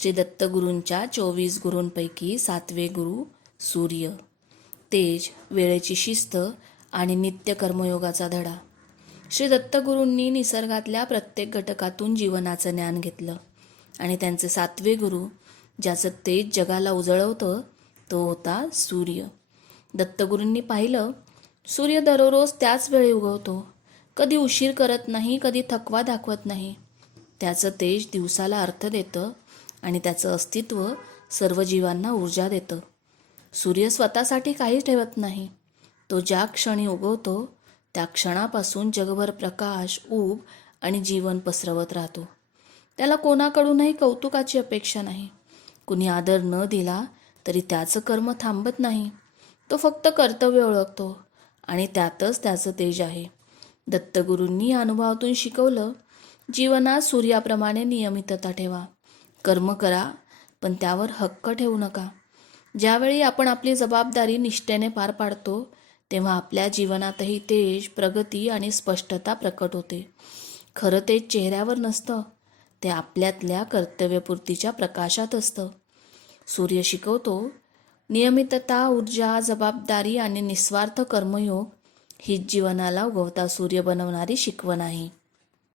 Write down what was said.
श्री दत्तगुरूंच्या चोवीस गुरूंपैकी सातवे गुरु सूर्य. तेज वेळेची शिस्त आणि नित्य कर्मयोगाचा धडा. श्री दत्तगुरूंनी निसर्गातल्या प्रत्येक घटकातून जीवनाचं ज्ञान घेतलं आणि त्यांचे सातवे गुरु ज्याचं तेज जगाला उजळवतं तो होता सूर्य. दत्तगुरूंनी पाहिलं सूर्य दररोज त्याच वेळी उगवतो. कधी उशीर करत नाही कधी थकवा दाखवत नाही. त्याचं तेज दिवसाला अर्थ देतं आणि त्याचं अस्तित्व सर्व जीवांना ऊर्जा देतं. सूर्य स्वतःसाठी काहीच ठेवत नाही. तो ज्या क्षणी उगवतो त्या क्षणापासून जगभर प्रकाश ऊब आणि जीवन पसरवत राहतो. त्याला कोणाकडूनही कौतुकाची अपेक्षा नाही. कुणी आदर न दिला तरी त्याचं कर्म थांबत नाही. तो फक्त कर्तव्य ओळखतो आणि त्यातच त्याचं तेज आहे. दत्तगुरूंनी अनुभवातून शिकवलं जीवनात सूर्याप्रमाणे नियमितता ठेवा. कर्म करा पण त्यावर हक्क ठेवू नका. ज्यावेळी आपण आपली जबाबदारी निष्ठेने पार पाडतो तेव्हा आपल्या जीवनातही तेज प्रगती आणि स्पष्टता प्रकट होते. खरं ते चेहऱ्यावर नसतं ते आपल्यातल्या कर्तव्यपूर्तीच्या प्रकाशात असतं. सूर्य शिकवतो नियमितता ऊर्जा जबाबदारी आणि निस्वार्थ कर्मयोग हीच जीवनाला उगवता सूर्य बनवणारी शिकवण आहे.